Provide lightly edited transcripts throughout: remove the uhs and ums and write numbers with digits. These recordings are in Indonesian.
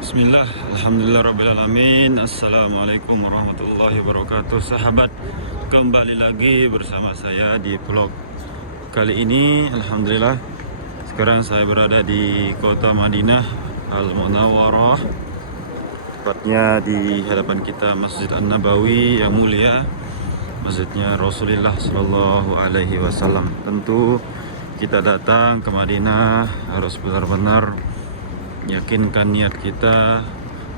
Bismillah, Alhamdulillah Rabbil Alamin. Assalamualaikum warahmatullahi wabarakatuh. Sahabat, kembali lagi bersama saya di vlog kali ini. Alhamdulillah, sekarang saya berada di kota Madinah Al-Munawwarah. Tepatnya di hadapan kita Masjid An-Nabawi yang mulia, masjidnya Rasulullah Shallallahu Alaihi Wasallam. Tentu kita datang ke Madinah harus benar-benar yakinkan niat kita,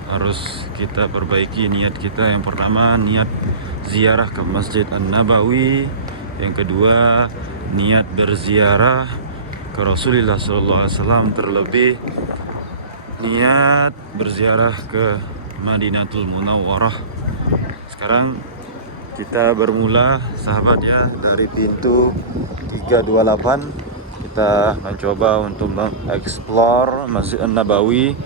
harus kita perbaiki niat kita. Yang pertama, niat ziarah ke Masjid An-Nabawi. Yang kedua, niat berziarah ke Rasulullah SAW. Terlebih niat berziarah ke Madinatul Munawwarah. Sekarang kita bermula, sahabat ya, dari pintu 328. Kita mencoba untuk mengeksplor Masjid An-Nabawi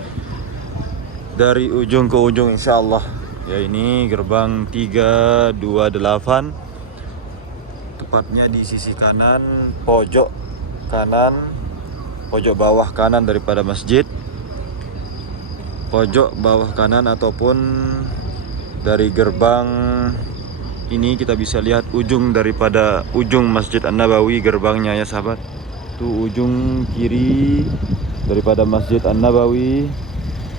dari ujung ke ujung insyaallah. Ya, ini gerbang 328, tepatnya di sisi kanan, pojok bawah kanan daripada masjid. Pojok bawah kanan ataupun dari gerbang ini kita bisa lihat ujung daripada ujung Masjid An-Nabawi, gerbangnya ya sahabat. Itu ujung kiri daripada Masjid An-Nabawi.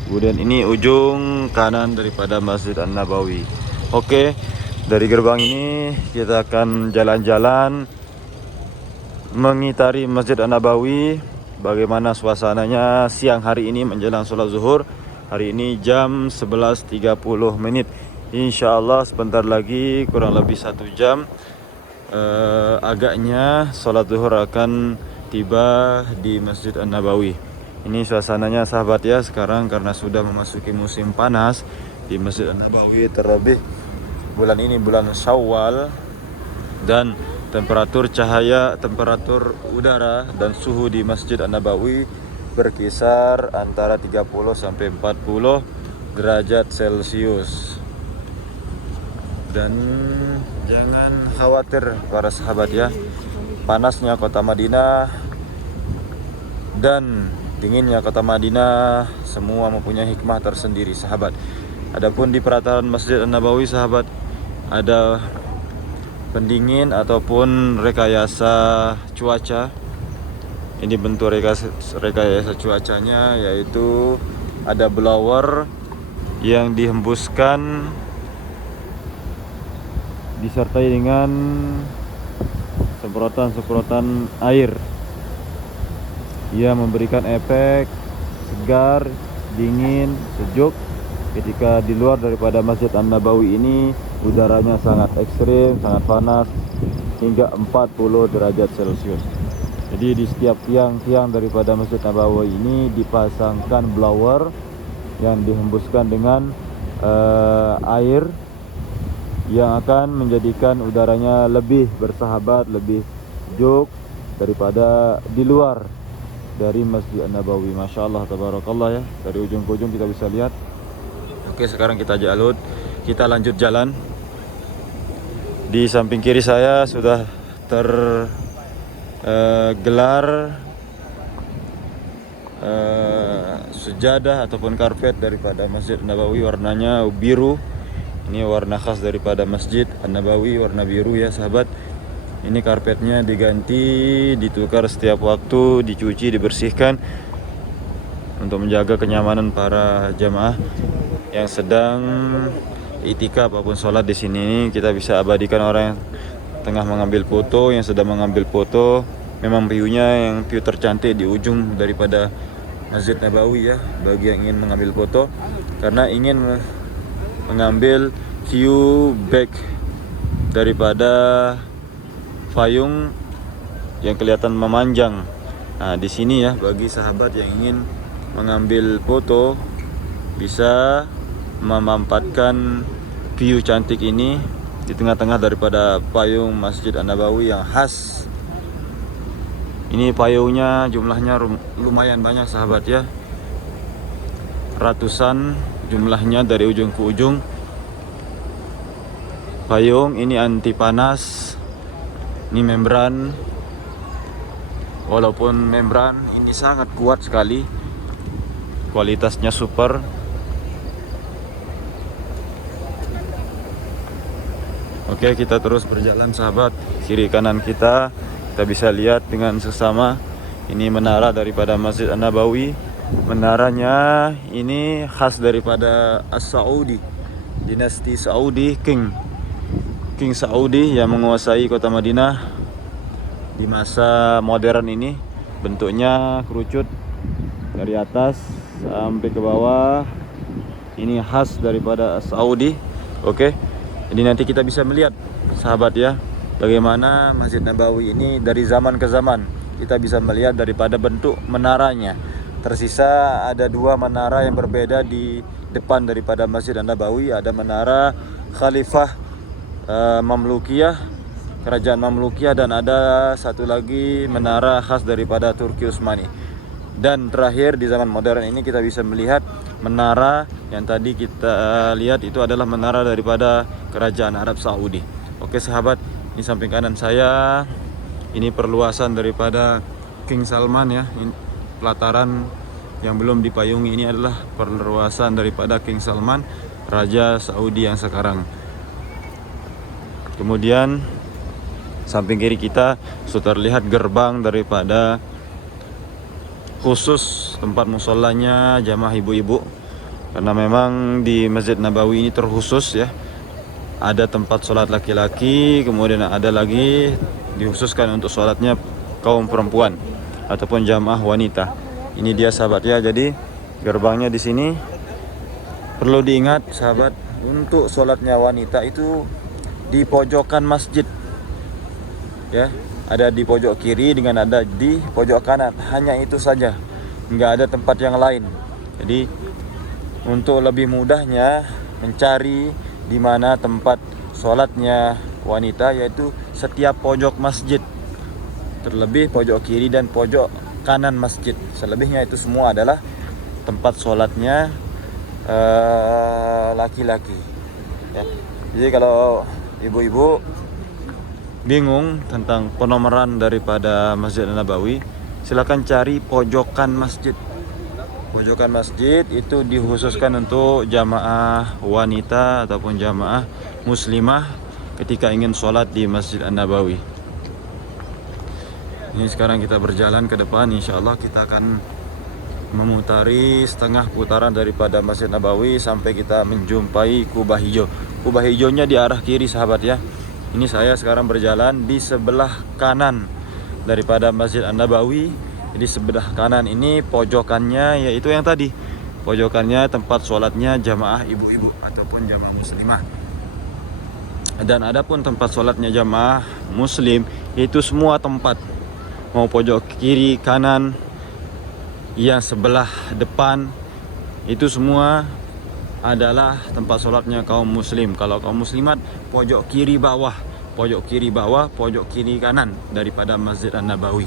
Kemudian ini ujung kanan daripada Masjid An-Nabawi. Oke, dari gerbang ini kita akan jalan-jalan mengitari Masjid An-Nabawi. Bagaimana suasananya siang hari ini menjelang sholat zuhur. Hari ini jam 11.30 menit. Insya Allah sebentar lagi, kurang lebih 1 jam agaknya sholat zuhur akan tiba di Masjid An-Nabawi. Ini suasananya sahabat ya, sekarang karena sudah memasuki musim panas di Masjid An-Nabawi, terlebih bulan ini bulan Syawal, dan temperatur udara dan suhu di Masjid An-Nabawi berkisar antara 30 sampai 40 derajat Celcius. Dan jangan khawatir para sahabat ya, panasnya kota Madinah dan dinginnya kota Madinah semua mempunyai hikmah tersendiri sahabat. Adapun di pelataran Masjid An-Nabawi sahabat, ada pendingin ataupun rekayasa cuaca. Ini bentuk rekayasa cuacanya, yaitu ada blower yang dihembuskan disertai dengan semprotan air. Ia memberikan efek segar, dingin, sejuk. Ketika di luar daripada Masjid An-Nabawi ini udaranya sangat ekstrim, sangat panas hingga 40 derajat Celcius. Jadi di setiap tiang-tiang daripada Masjid An-Nabawi ini dipasangkan blower yang dihembuskan dengan air yang akan menjadikan udaranya lebih bersahabat, lebih sejuk daripada di luar dari Masjid An-Nabawi. Masya Allah, tabarakallah ya, dari ujung ke ujung kita bisa lihat. Oke, sekarang kita kita lanjut jalan. Di samping kiri saya sudah tergelar sejadah ataupun karpet daripada Masjid An-Nabawi, warnanya biru. Ini warna khas daripada Masjid An-Nabawi, warna biru ya sahabat. Ini karpetnya diganti, ditukar setiap waktu, dicuci, dibersihkan untuk menjaga kenyamanan para jamaah yang sedang itikaf ataupun sholat di sini. Kita bisa abadikan orang yang tengah mengambil foto, yang sedang mengambil foto. Memang view-nya yang view tercantik di ujung daripada Masjid Nabawi ya, bagi yang ingin mengambil foto karena ingin mengambil view back daripada payung yang kelihatan memanjang. Nah, di sini ya, bagi sahabat yang ingin mengambil foto bisa memampatkan view cantik ini di tengah-tengah daripada payung Masjid An-Nabawi yang khas. Ini payungnya jumlahnya lumayan banyak sahabat ya, ratusan jumlahnya dari ujung ke ujung. Payung ini anti panas, ini membran. Walaupun membran ini sangat kuat sekali, kualitasnya super, Oke, kita terus berjalan sahabat. Kiri kanan kita bisa lihat dengan seksama. Ini menara daripada Masjid An-Nabawi. Menaranya ini khas daripada As-Saudi, dinasti Saudi, King Saudi yang menguasai kota Madinah di masa modern ini. Bentuknya kerucut dari atas sampai ke bawah. Ini khas daripada Saudi. Oke. Jadi nanti kita bisa melihat sahabat ya, bagaimana Masjid Nabawi ini dari zaman ke zaman. Kita bisa melihat daripada bentuk menaranya. Tersisa ada 2 menara yang berbeda di depan daripada Masjid Nabawi. Ada menara Khalifah Mamlukiyah, kerajaan Mamlukiyah, dan ada satu lagi menara khas daripada Turki Utsmani. Dan terakhir di zaman modern ini kita bisa melihat menara yang tadi kita lihat itu adalah menara daripada kerajaan Arab Saudi. Oke sahabat, ini samping kanan saya, ini perluasan daripada King Salman ya. Ini pelataran yang belum dipayungi ini adalah perluasan daripada King Salman, Raja Saudi yang sekarang. Kemudian samping kiri kita sudah terlihat gerbang daripada khusus tempat musolanya jamaah ibu-ibu, karena memang di Masjid Nabawi ini terkhusus ya, ada tempat sholat laki-laki, kemudian ada lagi dikhususkan untuk sholatnya kaum perempuan ataupun jamaah wanita. Ini dia sahabat ya, jadi gerbangnya di sini. Perlu diingat sahabat, untuk sholatnya wanita itu di pojokan masjid ya, ada di pojok kiri dengan ada di pojok kanan, hanya itu saja, nggak ada tempat yang lain. Jadi untuk lebih mudahnya mencari di mana tempat sholatnya wanita, yaitu setiap pojok masjid, terlebih pojok kiri dan pojok kanan masjid. Selebihnya itu semua adalah tempat sholatnya laki-laki ya. Jadi kalau ibu-ibu bingung tentang penomoran daripada Masjid Nabawi, silakan cari pojokan masjid. Pojokan masjid itu dikhususkan untuk jamaah wanita ataupun jamaah muslimah ketika ingin sholat di Masjid Nabawi. Ini sekarang kita berjalan ke depan, insya Allah kita akan memutari setengah putaran daripada Masjid Nabawi sampai kita menjumpai Kubah Hijau. Kubah hijaunya di arah kiri sahabat ya. Ini saya sekarang berjalan di sebelah kanan daripada Masjid An-Nabawi. Jadi sebelah kanan ini pojokannya yaitu yang tadi, pojokannya tempat sholatnya jamaah ibu-ibu ataupun jamaah muslimah. Dan adapun tempat sholatnya jamaah muslim itu semua tempat, mau pojok kiri, kanan, yang sebelah depan, itu semua adalah tempat sholatnya kaum muslim. Kalau kaum muslimat pojok kiri bawah, pojok kiri bawah, pojok kiri kanan daripada Masjid An-Nabawi.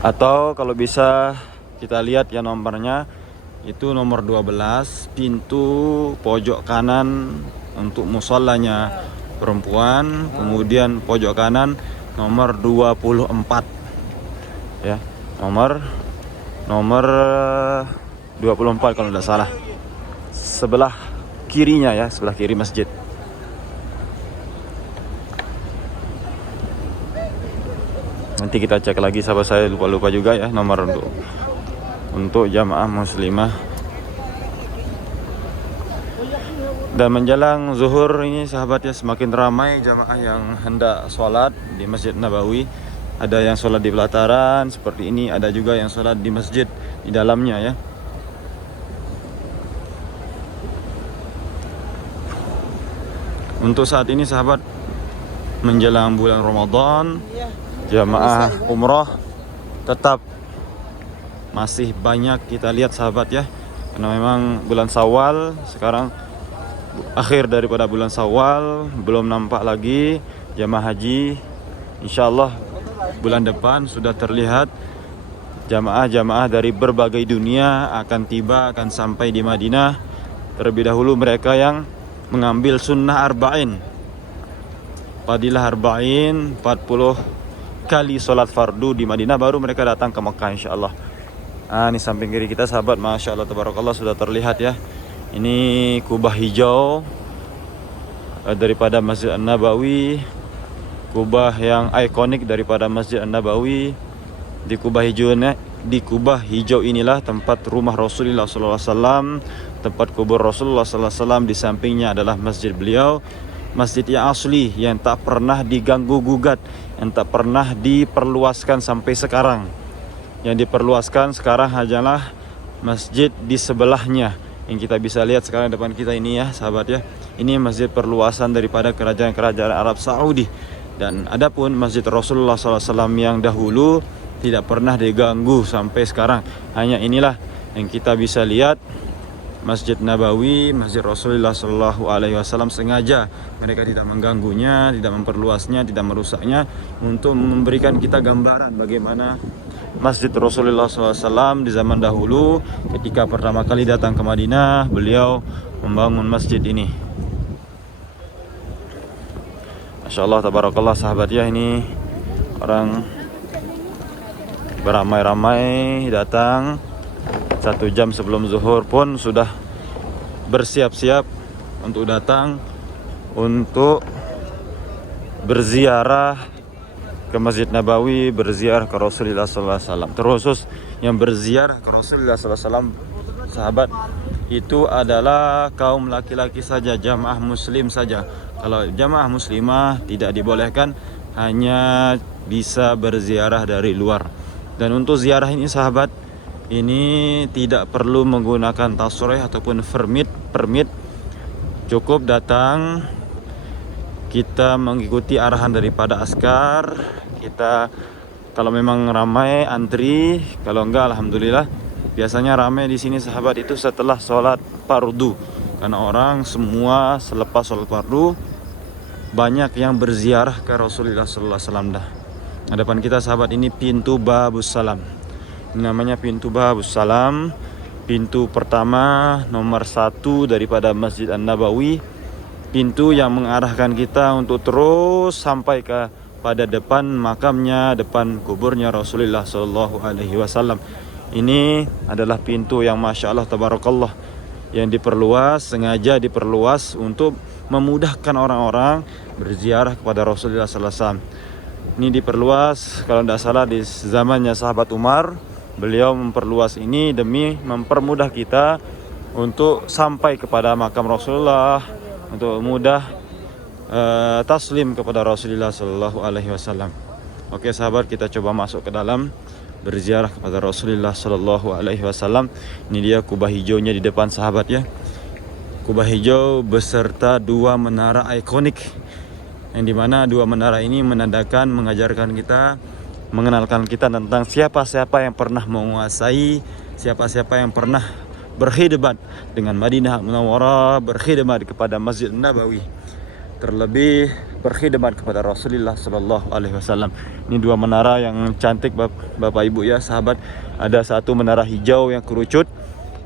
Atau kalau bisa kita lihat ya nomornya, itu nomor 12, pintu pojok kanan untuk musallanya perempuan, kemudian pojok kanan nomor 24 ya, nomor 24 kalau tidak salah, sebelah kirinya ya, sebelah kiri masjid. Nanti kita cek lagi sahabat, saya lupa juga ya nomor untuk jamaah muslimah. Dan menjelang zuhur ini sahabat ya, semakin ramai jamaah yang hendak sholat di Masjid Nabawi. Ada yang sholat di pelataran seperti ini, ada juga yang sholat di masjid di dalamnya ya. Untuk saat ini sahabat, menjelang bulan Ramadan, jamaah umroh tetap masih banyak kita lihat sahabat ya, karena memang bulan Syawal sekarang, akhir daripada bulan Syawal, belum nampak lagi jamaah haji. Insyaallah bulan depan sudah terlihat jamaah-jamaah dari berbagai dunia akan tiba, akan sampai di Madinah. Terlebih dahulu mereka yang mengambil sunnah arba'in, fadilah arba'in, 40 kali sholat fardu di Madinah, baru mereka datang ke Mekah insyaallah. Ini samping kiri kita sahabat, Masya Allah tabarakallah sudah terlihat ya. Ini kubah hijau daripada Masjid An-Nabawi, kubah yang ikonik daripada Masjid An-Nabawi. Di kubah hijau inilah tempat rumah Rasulullah SAW, tempat kubur Rasulullah SAW. Di sampingnya adalah masjid beliau, masjid yang asli, yang tak pernah diganggu gugat, yang tak pernah diperluaskan sampai sekarang. Yang diperluaskan sekarang hanyalah masjid di sebelahnya yang kita bisa lihat sekarang depan kita ini ya sahabat ya. Ini masjid perluasan daripada kerajaan-kerajaan Arab Saudi. Dan adapun masjid Rasulullah SAW yang dahulu tidak pernah diganggu sampai sekarang. Hanya inilah yang kita bisa lihat, Masjid Nabawi, Masjid Rasulullah SAW. Sengaja mereka tidak mengganggunya, tidak memperluasnya, tidak merusaknya, untuk memberikan kita gambaran bagaimana Masjid Rasulullah SAW di zaman dahulu. Ketika pertama kali datang ke Madinah, beliau membangun masjid ini. Masya Allah tabarakallah sahabat ya. Ini orang beramai-ramai datang. 1 jam sebelum zuhur pun sudah bersiap-siap untuk datang untuk berziarah ke Masjid Nabawi, berziarah ke Rasulullah SAW. Terkhusus yang berziarah ke Rasulullah SAW sahabat itu adalah kaum laki-laki saja, jamaah muslim saja. Kalau jamaah muslimah tidak dibolehkan, hanya bisa berziarah dari luar. Dan untuk ziarah ini sahabat, ini tidak perlu menggunakan tasrih ataupun permit. Cukup datang, kita mengikuti arahan daripada askar. Kita kalau memang ramai antri, kalau enggak alhamdulillah. Biasanya ramai di sini sahabat itu setelah sholat fardu. Karena orang semua selepas sholat fardu banyak yang berziarah ke Rasulullah sallallahu alaihi wasallam dah. Hadapan kita sahabat ini pintu Babus Salam. Ini namanya pintu Babus Salam. Pintu pertama nomor 1 daripada Masjid An-Nabawi. Pintu yang mengarahkan kita untuk terus sampai ke pada depan makamnya, depan kuburnya Rasulullah sallallahu alaihi wasallam. Ini adalah pintu yang Masya Allah tabarakallah, yang diperluas, sengaja diperluas untuk memudahkan orang-orang berziarah kepada Rasulullah sallallahu alaihi wasallam. Ini diperluas, kalau tidak salah di zamannya sahabat Umar, beliau memperluas ini demi mempermudah kita untuk sampai kepada makam Rasulullah, untuk mudah taslim kepada Rasulullah sallallahu alaihi wasallam. Oke sahabat, kita coba masuk ke dalam berziarah kepada Rasulullah sallallahu alaihi wasallam. Ini dia kubah hijaunya di depan sahabat ya. Kubah hijau beserta 2 menara ikonik, yang dimana 2 menara ini menandakan, mengajarkan kita, mengenalkan kita tentang siapa-siapa yang pernah menguasai, siapa-siapa yang pernah berkhidmat dengan Madinah Munawwarah, berkhidmat kepada Masjid Nabawi, terlebih berkhidmat kepada Rasulullah sallallahu alaihi wasallam. Ini 2 menara yang cantik Bapak Ibu ya sahabat. Ada 1 menara hijau yang kerucut.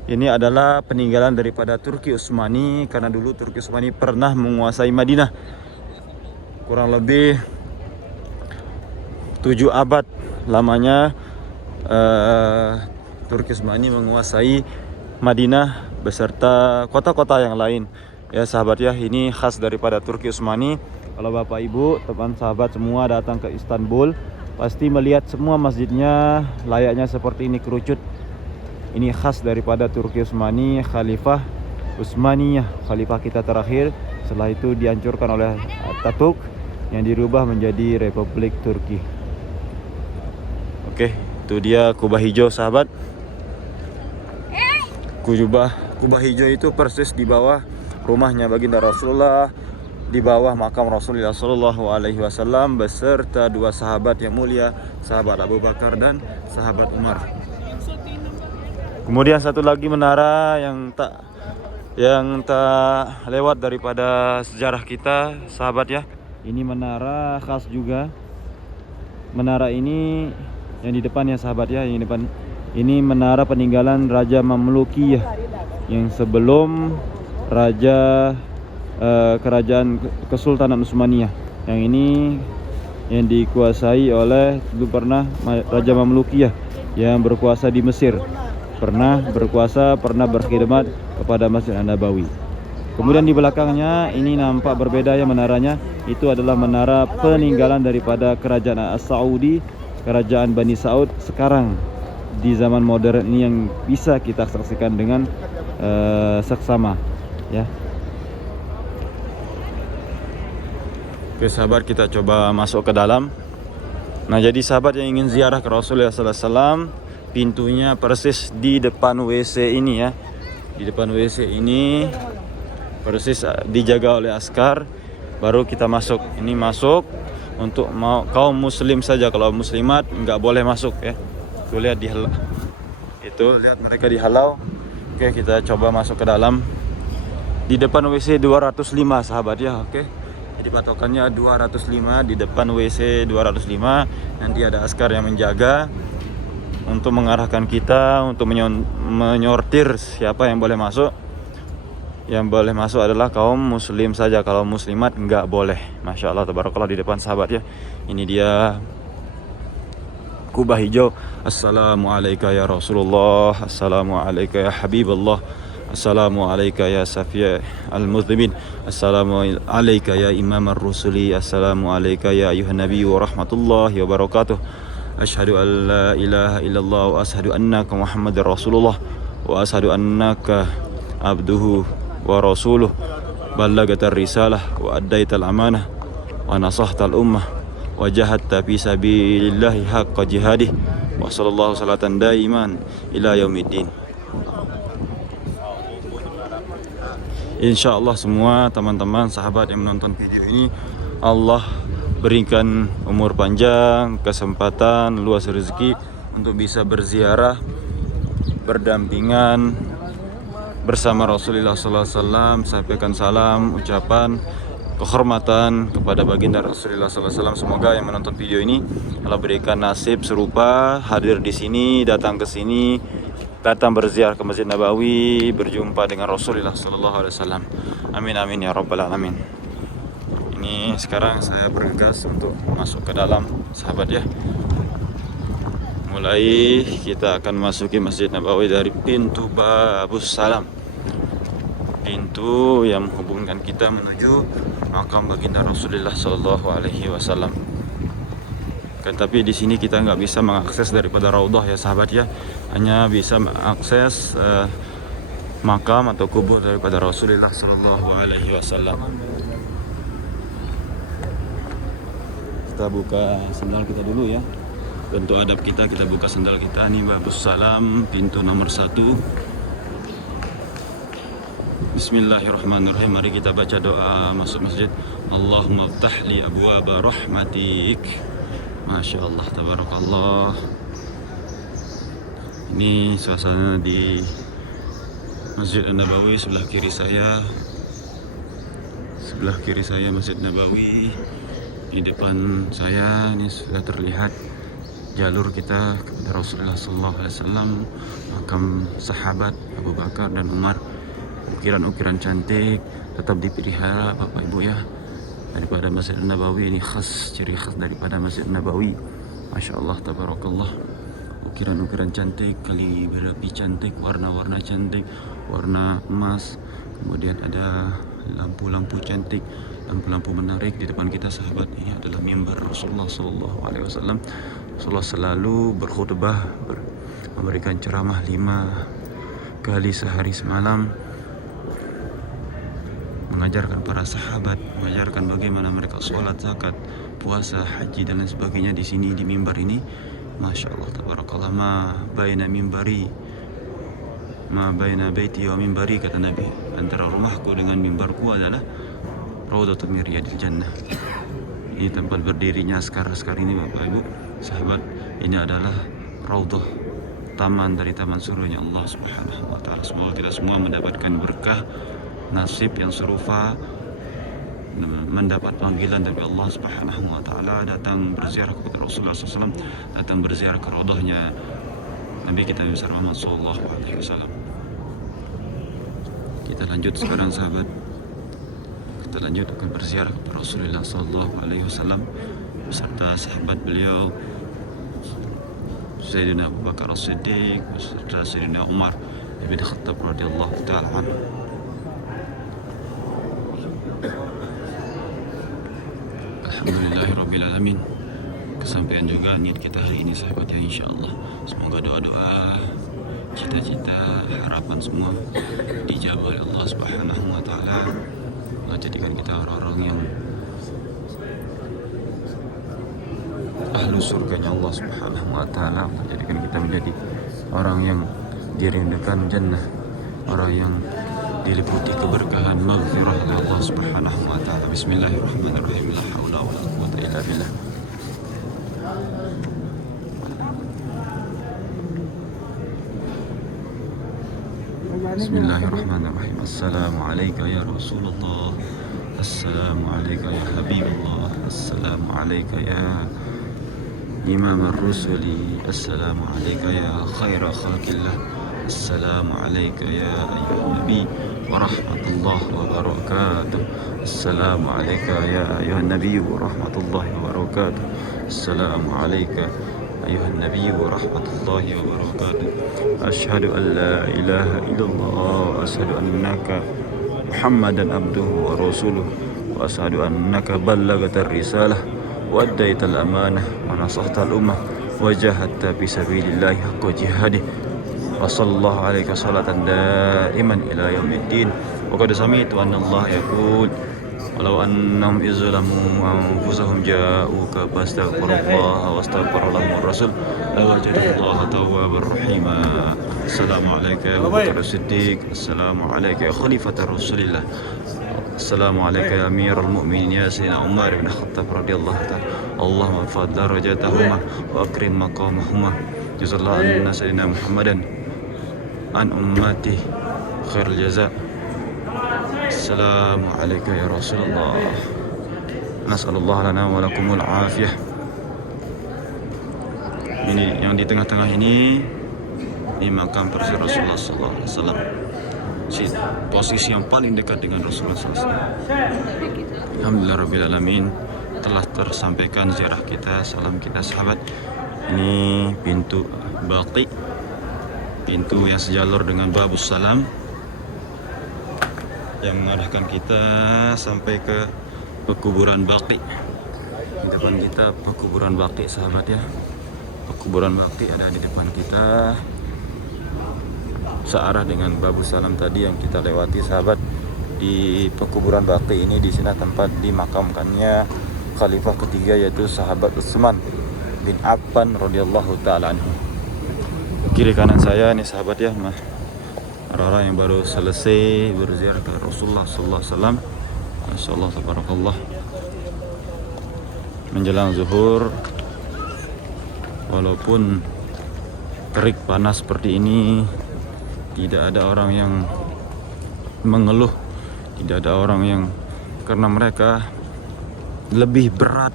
Ini adalah peninggalan daripada Turki Utsmani, karena dulu Turki Utsmani pernah menguasai Madinah. Kurang lebih 7 abad lamanya Turki Utsmani menguasai Madinah beserta kota-kota yang lain. Ya sahabat ya, ini khas daripada Turki Utsmani. Kalau Bapak Ibu, teman sahabat semua datang ke Istanbul, pasti melihat semua masjidnya layaknya seperti ini, kerucut. Ini khas daripada Turki Utsmani, Khalifah Utsmaniyah, khalifah kita terakhir. Setelah itu dihancurkan oleh Atatürk, yang dirubah menjadi Republik Turki. Oke, itu dia kubah hijau sahabat. Kubah hijau itu persis di bawah rumahnya baginda Rasulullah, di bawah makam Rasulullah sallallahu alaihi wasallam beserta 2 sahabat yang mulia, sahabat Abu Bakar dan sahabat Umar. Kemudian 1 lagi menara yang tak lewat daripada sejarah kita sahabat ya. Ini menara khas juga. Menara ini yang di depan ya sahabat ya, yang di depan ini menara peninggalan Raja Mamlukiyah, yang sebelum Raja Kerajaan Kesultanan Utsmaniyah. Yang ini yang dikuasai oleh dulu pernah Raja Mamlukiyah. yang berkuasa di Mesir. Pernah berkuasa, pernah berkhidmat kepada Masjid An-Nabawi. Kemudian di belakangnya ini nampak berbeda ya menaranya. Itu adalah menara peninggalan daripada kerajaan As-Saudi, kerajaan Bani Saud sekarang di zaman modern ini yang bisa kita saksikan dengan seksama ya. Oke sahabat, kita coba masuk ke dalam. Nah jadi sahabat yang ingin ziarah ke Rasulullah SAW, pintunya persis di depan WC ini ya. Di depan WC ini persis dijaga oleh askar. Baru kita masuk. Ini masuk untuk kaum muslim saja. Kalau muslimat nggak boleh masuk ya. Tuh lihat lihat mereka dihalau. Oke, kita coba masuk ke dalam. Di depan WC 205 sahabat ya. Oke. Jadi patokannya 205, di depan WC 205. Nanti ada askar yang menjaga untuk mengarahkan kita, untuk menyortir siapa yang boleh masuk. Yang boleh masuk adalah kaum muslim saja. Kalau muslimat enggak boleh. Masya Allah, tabarakallah, di depan sahabat ya. Ini dia kubah hijau. Assalamualaikum ya Rasulullah. Assalamualaikum ya Habibullah. Assalamualaikum ya Safiya al-Muzlimin. Assalamualaikum ya Imam ar-Rusuli. Assalamualaikum ya ayuhan Nabi wa rahmatullahi wa barakatuh. Ashhadu an la ilaha illallah wa ashhadu annaka Muhammadar Rasulullah wa ashhadu annaka abduhu wa rasuluh. Ballagatar risalah wa addaital amanah wa nasahtal ummah wa jahadta fi sabilillahi haqqa jihadih wa sallallahu salatan daiman ila yaumiddin. Insyaallah semua teman-teman sahabat yang menonton video ini, Allah berikan umur panjang, kesempatan, luas rezeki untuk bisa berziarah berdampingan bersama Rasulullah SAW. Sampaikan salam, ucapan kehormatan kepada baginda Rasulullah SAW. Semoga yang menonton video ini Allah berikan nasib serupa, hadir di sini, datang ke sini, datang berziarah ke Masjid Nabawi, berjumpa dengan Rasulullah SAW. Amin amin ya rabbal alamin. Ini sekarang saya bergegas untuk masuk ke dalam sahabat ya. Mulai kita akan masuki Masjid Nabawi dari pintu Babus Salam, pintu yang menghubungkan kita menuju makam baginda Rasulullah SAW. Tapi di sini kita nggak bisa mengakses daripada Raudhah ya sahabat ya, hanya bisa mengakses makam atau kubur daripada Rasulullah SAW. Kita buka sandal kita dulu ya. Bentuk adab kita buka sandal kita. Ini Babus Salam, pintu nomor 1. Bismillahirrahmanirrahim. Mari kita baca doa masuk masjid. Allahumma ftah li abwaaba rahmatik. Masya Allah, tabarakallah. Ini suasana di Masjid An-Nabawi. Sebelah kiri saya Masjid Nabawi. Di depan saya ini sudah terlihat jalur kita kepada Rasulullah SAW, makam sahabat Abu Bakar dan Umar. Ukiran-ukiran cantik tetap dipelihara Bapak Ibu ya daripada Masjid Nabawi. Ini ciri khas daripada Masjid Nabawi. Masya Allah, tabarakallah. Ukiran-ukiran cantik, kaligrafi cantik, warna-warna cantik, warna emas. Kemudian ada lampu-lampu cantik, lampu-lampu menarik di depan kita sahabat. Ini adalah mimbar Rasulullah SAW. Rasulullah selalu berkhutbah, memberikan ceramah 5 kali sehari semalam, mengajarkan para sahabat, mengajarkan bagaimana mereka sholat, zakat, puasa, haji dan lain sebagainya. Di sini di mimbar ini, masya Allah, tabarakallah, ma baina baiti wa mimbari, kata Nabi, antara rumahku dengan mimbarku adalah raudhatun min riyadil jannah. Ini tempat berdirinya askar ini Bapak Ibu sahabat. Ini adalah raudhah, taman dari taman surganya Allah Subhanahu wa taala. Semoga kita semua mendapatkan berkah, nasib yang serupa, mendapat panggilan dari Allah Subhanahu wa taala, datang berziarah kepada Rasulullah SAW, datang berziarah ke raudhahnya Nabi kita besar Muhammad SAW. Kita lanjut sekarang sahabat. Kita lanjut akan berziarah kepada Rasulullah SAW beserta sahabat beliau Sayyidina Abu Bakar As-Siddiq beserta Sayyidina Umar bin Khattab radhiyallahu taala anhu. Alhamdulillahirabbil alamin. Kesampaian juga niat kita hari ini sahabat ya, insyaallah. Semoga doa-doa, cita-cita, harapan semua dijawab oleh Allah Subhanahu wa taala. Allah jadikan kita orang-orang yang ahlu surganya Allah Subhanahu wa taala. Allah jadikan kita menjadi orang yang dirindukan jannah, orang yang diliputi keberkahan maghfirah oleh Allah Subhanahu wa taala. Bismillahirrahmanirrahim. La haula wala quwwata illa billah. Bismillahirrahmanirrahim. Assalamu alayka ya Rasulullah. Assalamu alayka ya Habibullah. Assalamu alayka ya Imam ar-Rusuli. Assalamu alayka ya khaira khalqillah. Assalamu alayka ya ayyuhan nabi wa rahmatullahi wa barakatuh. Assalamu alayka ya ayyuhan nabi wa rahmatullahi wa barakatuh. Assalamu alayka ayuhan nabi wa rahmatullahi wa barakatuh. Asyhadu an la ilaha illallah wa asyhadu annaka Muhammadan abduhu wa rasuluh wa asyhadu annaka ballaghta risalah wa addaital amanah wa nasahtal ummah wa jahadta fi sabilillahi haqqa jihadih wa sallallahu alaika salatan daiman ila yaumiddin. Wa qad sami'tu anna Allah yaqul walau annahum izzalamu anfusahum ja'uka fastaghfirullaha wastaghfara lahumur rasul lawajadullaha tawwabar rahima. Assalamu alayka ya Abu Bakar As-Siddiq. Assalamu alayka ya khalifata Rasulillah. Assalamu alayka ya Amirul Mu'minin ya Sayyidina Umar bin Khattab radhiyallahu ta'ala. Allahumma fad darajatahuma wa akrim maqamahuma. Jazallahu anna Sayyidina Muhammadan an ummati khairul jaza. Assalamu alayka ya Rasulullah. Nas'alullah lana wa lakumul afiyah. Ini yang di tengah-tengah ini makam persis Rasulullah sallallahu alaihi wasallam. Posisi yang paling dekat dengan Rasulullah sallallahu alaihi wasallam. Alhamdulillahirabbil alamin, telah tersampaikan ziarah kita, salam kita sahabat. Ini pintu Baqi, pintu yang sejalur dengan Babus Salam, yang mengarahkan kita sampai ke pekuburan Baqi. Di depan kita pekuburan Baqi sahabat ya. Pekuburan Baqi ada di depan kita, searah dengan Babus Salam tadi yang kita lewati sahabat. Di pekuburan Baqi ini, di sini tempat dimakamkannya khalifah ketiga, yaitu sahabat Utsman bin Affan radhiyallahu taala anhu. Kiri kanan saya ini sahabat ya, orang-orang yang baru selesai berziarah ke Rasulullah sallallahu alaihi wasallam. Masyaallah tabarakallah. Menjelang zuhur, walaupun terik panas seperti ini, tidak ada orang yang mengeluh, tidak ada orang yang, karena mereka lebih berat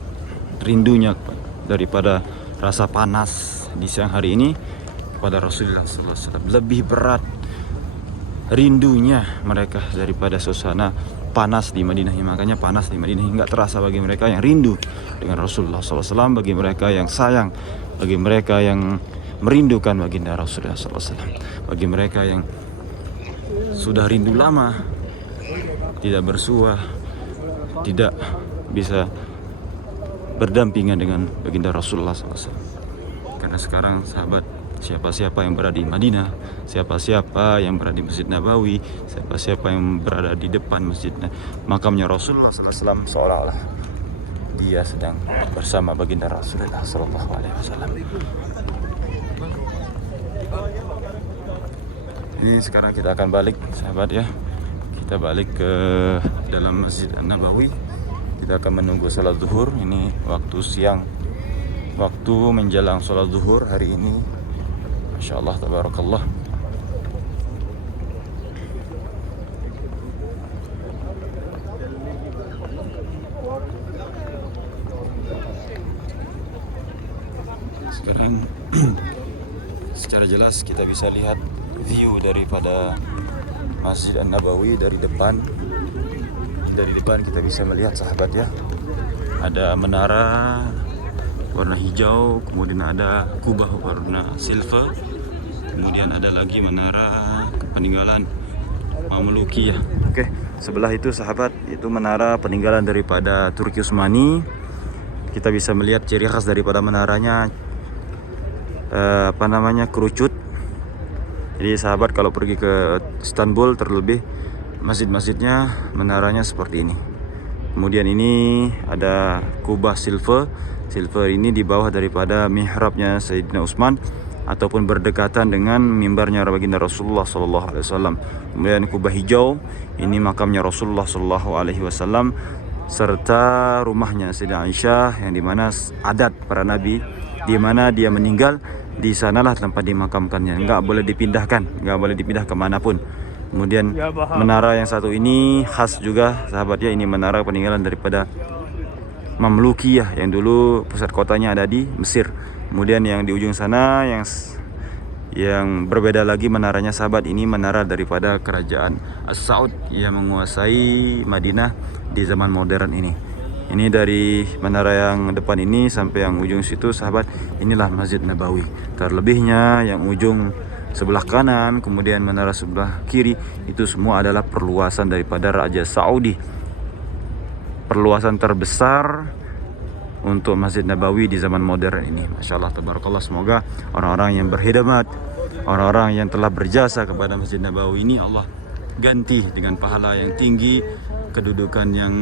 rindunya daripada rasa panas di siang hari ini kepada Rasulullah sallallahu alaihi wasallam. Lebih berat rindunya mereka daripada suasana panas di Madinah. Makanya panas di Madinah enggak terasa bagi mereka yang rindu dengan Rasulullah SAW, bagi mereka yang sayang, bagi mereka yang merindukan baginda Rasulullah SAW, bagi mereka yang sudah rindu lama, tidak bersuah, tidak bisa berdampingan dengan baginda Rasulullah SAW. Karena sekarang sahabat, siapa-siapa yang berada di Madinah, siapa-siapa yang berada di Masjid Nabawi, siapa-siapa yang berada di depan masjid makamnya Rasulullah SAW, seolah-olah dia sedang bersama baginda Rasulullah SAW. Ini sekarang kita akan balik sahabat ya. Kita balik ke dalam Masjid Nabawi. Kita akan menunggu salat zuhur. Ini waktu siang, waktu menjelang salat zuhur hari ini. Masya Allah tabarakallah. Sekarang secara jelas kita bisa lihat view daripada Masjid An-Nabawi dari depan. Dari depan kita bisa melihat sahabat ya, ada menara warna hijau, kemudian ada kubah warna silver, kemudian ada lagi menara peninggalan Mamluki ya. Oke, sebelah itu sahabat, itu menara peninggalan daripada Turki Utsmani. Kita bisa melihat ciri khas daripada menaranya, kerucut. Jadi sahabat kalau pergi ke Istanbul, terlebih masjid-masjidnya menaranya seperti ini. Kemudian ini ada kubah silver. Silver ini di bawah daripada mihrabnya Sayyidina Utsman ataupun berdekatan dengan mimbarnya baginda Rasulullah sallallahu alaihi wasallam. Kemudian kubah hijau ini makamnya Rasulullah sallallahu alaihi wasallam serta rumahnya Sayyidah Aisyah, yang dimana adat para nabi di mana dia meninggal di sanalah tempat dimakamkannya, nggak boleh dipindahkan, nggak boleh dipindah kemanapun. Kemudian menara yang satu ini khas juga sahabat ya, ini menara peninggalan daripada Mamlukiyah yang dulu pusat kotanya ada di Mesir. Kemudian yang di ujung sana yang berbeda lagi menaranya sahabat, ini menara daripada kerajaan As-Saud yang menguasai Madinah di zaman modern ini. Ini dari menara yang depan ini sampai yang ujung situ sahabat, inilah Masjid Nabawi. Terlebihnya yang ujung sebelah kanan, kemudian menara sebelah kiri, itu semua adalah perluasan daripada Raja Saudi. Perluasan terbesar untuk Masjid Nabawi di zaman modern ini. Masya Allah, tabarakallah. Semoga orang-orang yang berkhidmat, orang-orang yang telah berjasa kepada Masjid Nabawi ini Allah ganti dengan pahala yang tinggi, kedudukan yang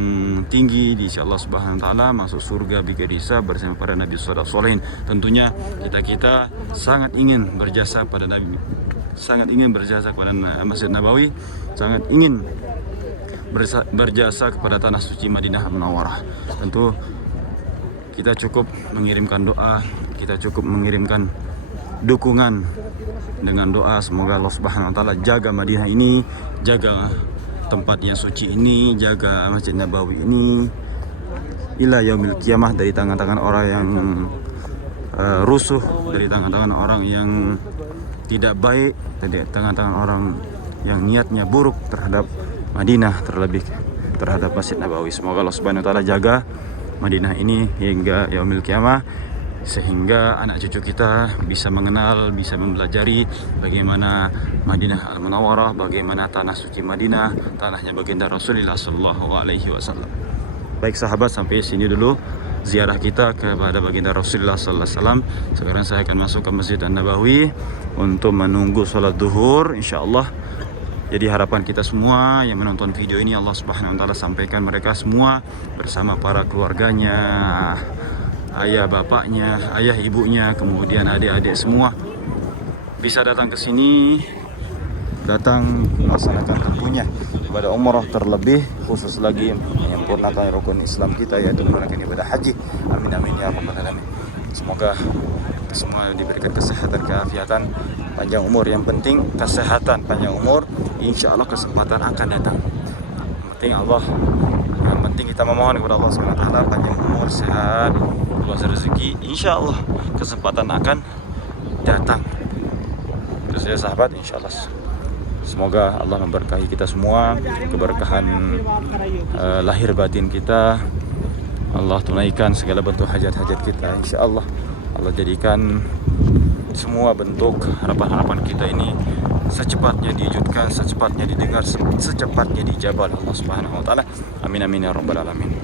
tinggi di sisi Allah Subhanahu wa taala, masuk surga biqaisa bersama para nabi sholihin. Tentunya kita sangat ingin berjasa pada Nabi, sangat ingin berjasa kepada Masjid Nabawi, sangat ingin berjasa kepada tanah suci Madinah Munawwarah. Tentu kita cukup mengirimkan doa, kita cukup mengirimkan dukungan dengan doa semoga Allah Subhanahu wa taala jaga Madinah ini, jaga tempat yang suci ini, jaga Masjid Nabawi ini ila yaumil qiyamah dari tangan-tangan orang yang rusuh, dari tangan-tangan orang yang tidak baik, dari tangan-tangan orang yang niatnya buruk terhadap Madinah, terlebih terhadap Masjid Nabawi. Semoga Allah Subhanahu wa taala jaga Madinah ini hingga yaumil qiyamah, sehingga anak cucu kita bisa mengenal, bisa mempelajari bagaimana Madinah Al-Munawwarah, bagaimana tanah suci Madinah, tanahnya baginda Rasulullah sallallahu alaihi wasallam. Baik sahabat, sampai sini dulu ziarah kita kepada baginda Rasulullah sallallahu alaihi wasallam. Sekarang saya akan masuk ke Masjid An-Nabawi untuk menunggu salat zuhur insyaallah. Jadi harapan kita semua yang menonton video ini, Allah Subhanahu wa taala sampaikan mereka semua bersama para keluarganya, ayah bapaknya, ayah ibunya, kemudian adik-adik semua bisa datang ke sini, datang melaksanakan tentunya ibadah umrah, terlebih khusus lagi menyempurnakan rukun Islam kita, yaitu menunaikan ibadah haji. Amin amin ya rabbal alamin. Semoga semua diberikan kesehatan, keafiatan, panjang umur. Yang penting kesehatan, panjang umur, insya Allah kesempatan akan datang. Yang penting kita memohon kepada Allah SWT panjang umur, sehat, luas rezeki, insya Allah kesempatan akan datang. Terus ya sahabat, insya Allah semoga Allah memberkahi kita semua, keberkahan lahir batin kita, Allah tunaikan segala bentuk hajat-hajat kita, insya Allah. Allah jadikan semua bentuk harapan-harapan kita ini secepatnya diwujudkan, secepatnya didengar, secepatnya dijabal Allah Subhanahu wa taala. Amin amin ya rabbal alamin.